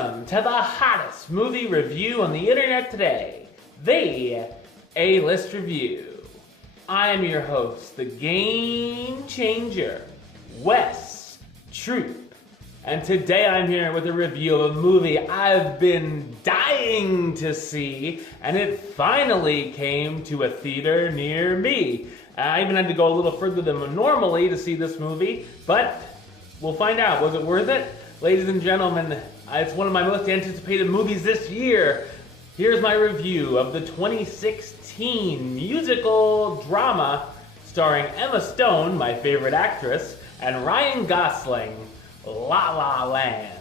Welcome to the hottest movie review on the internet today, the A-List Review. I am your host, the Game Changer, Wes Troop. And today I'm here with a review of a movie I've been dying to see, and it finally came to a theater near me. I even had to go a little further than normally to see this movie, but we'll find out. Was it worth it? Ladies and gentlemen, it's one of my most anticipated movies this year. Here's my review of the 2016 musical drama starring Emma Stone, my favorite actress, and Ryan Gosling, La La Land.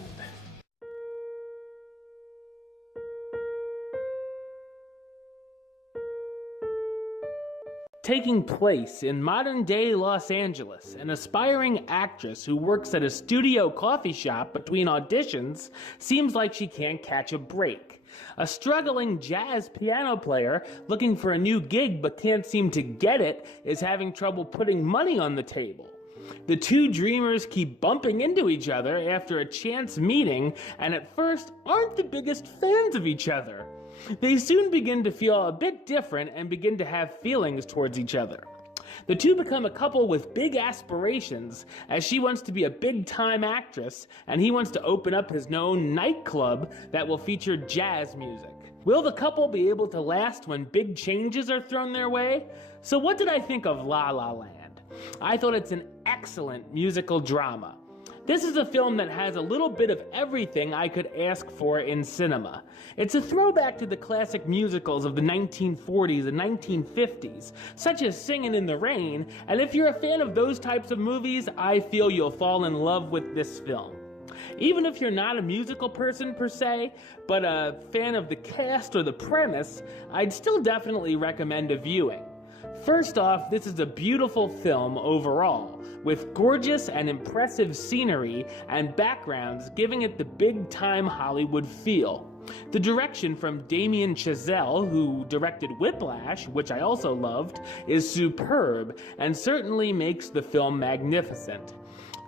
Taking place in modern-day Los Angeles, an aspiring actress who works at a studio coffee shop between auditions seems like she can't catch a break. A struggling jazz piano player looking for a new gig but can't seem to get it is having trouble putting money on the table. The two dreamers keep bumping into each other after a chance meeting and at first aren't the biggest fans of each other. They soon begin to feel a bit different and begin to have feelings towards each other. The two become a couple with big aspirations, as she wants to be a big-time actress and he wants to open up his own nightclub that will feature jazz music. Will the couple be able to last when big changes are thrown their way? So what did I think of La La Land? I thought it's an excellent musical drama. This is a film that has a little bit of everything I could ask for in cinema. It's a throwback to the classic musicals of the 1940s and 1950s, such as Singin' in the Rain, and if you're a fan of those types of movies, I feel you'll fall in love with this film. Even if you're not a musical person per se, but a fan of the cast or the premise, I'd still definitely recommend a viewing. First off, this is a beautiful film overall, with gorgeous and impressive scenery and backgrounds giving it the big-time Hollywood feel. The direction from Damien Chazelle, who directed Whiplash, which I also loved, is superb and certainly makes the film magnificent.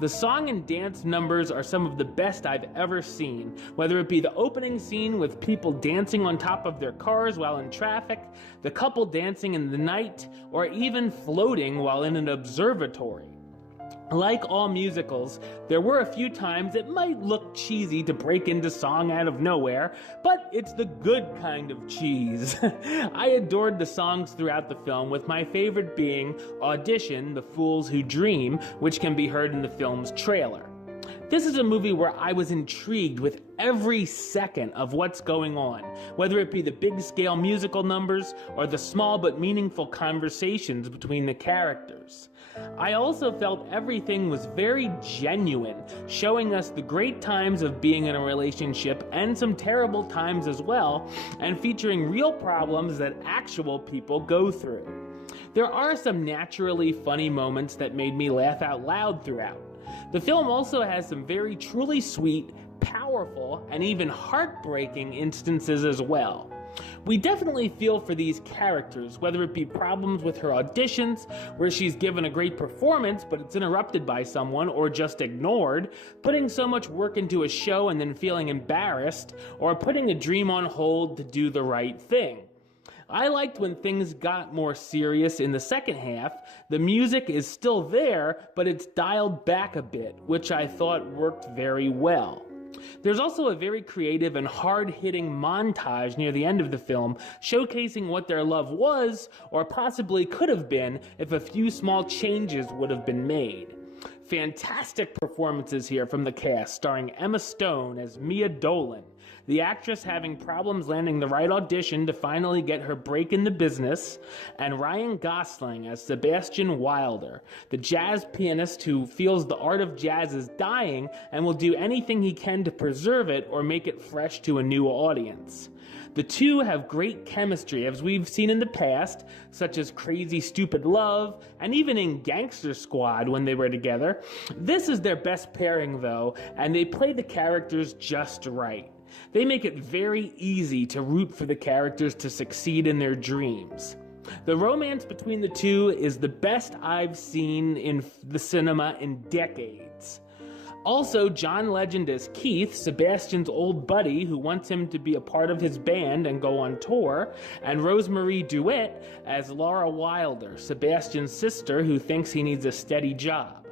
The song and dance numbers are some of the best I've ever seen, whether it be the opening scene with people dancing on top of their cars while in traffic, the couple dancing in the night, or even floating while in an observatory. Like all musicals, there were a few times it might look cheesy to break into song out of nowhere, but it's the good kind of cheese. I adored the songs throughout the film, with my favorite being Audition, The Fools Who Dream, which can be heard in the film's trailer. This is a movie where I was intrigued with every second of what's going on, whether it be the big-scale musical numbers or the small but meaningful conversations between the characters. I also felt everything was very genuine, showing us the great times of being in a relationship and some terrible times as well, and featuring real problems that actual people go through. There are some naturally funny moments that made me laugh out loud throughout. The film also has some very truly sweet, powerful, and even heartbreaking instances as well. We definitely feel for these characters, whether it be problems with her auditions, where she's given a great performance but it's interrupted by someone or just ignored, putting so much work into a show and then feeling embarrassed, or putting a dream on hold to do the right thing. I liked when things got more serious in the second half. The music is still there, but it's dialed back a bit, which I thought worked very well. There's also a very creative and hard-hitting montage near the end of the film, showcasing what their love was, or possibly could have been, if a few small changes would have been made. Fantastic performances here from the cast, starring Emma Stone as Mia Dolan, the actress having problems landing the right audition to finally get her break in the business, and Ryan Gosling as Sebastian Wilder, the jazz pianist who feels the art of jazz is dying and will do anything he can to preserve it or make it fresh to a new audience. The two have great chemistry, as we've seen in the past, such as Crazy Stupid Love, and even in Gangster Squad when they were together. This is their best pairing, though, and they play the characters just right. They make it very easy to root for the characters to succeed in their dreams. The romance between the two is the best I've seen in the cinema in decades. Also, John Legend as Keith, Sebastian's old buddy who wants him to be a part of his band and go on tour, and Rosemarie DeWitt as Laura Wilder, Sebastian's sister who thinks he needs a steady job.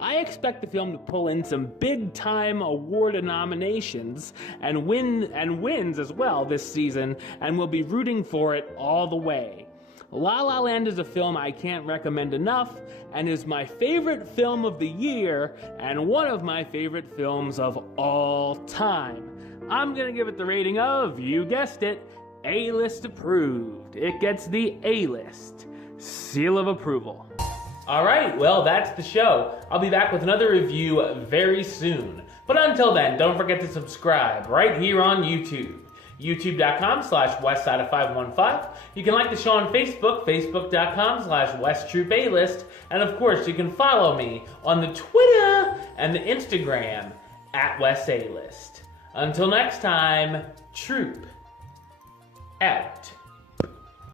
I expect the film to pull in some big-time award nominations and wins as well this season, and we'll be rooting for it all the way. La La Land is a film I can't recommend enough, and is my favorite film of the year, and one of my favorite films of all time. I'm gonna give it the rating of, you guessed it, A-list approved. It gets the A-list seal of approval. Alright, well that's the show. I'll be back with another review very soon. But until then, don't forget to subscribe right here on YouTube. youtube.com/westside515. You can like the show on Facebook, facebook.com/WestTroopAlist. And of course, you can follow me on the Twitter and the Instagram @WestAlist. Until next time, Troop out.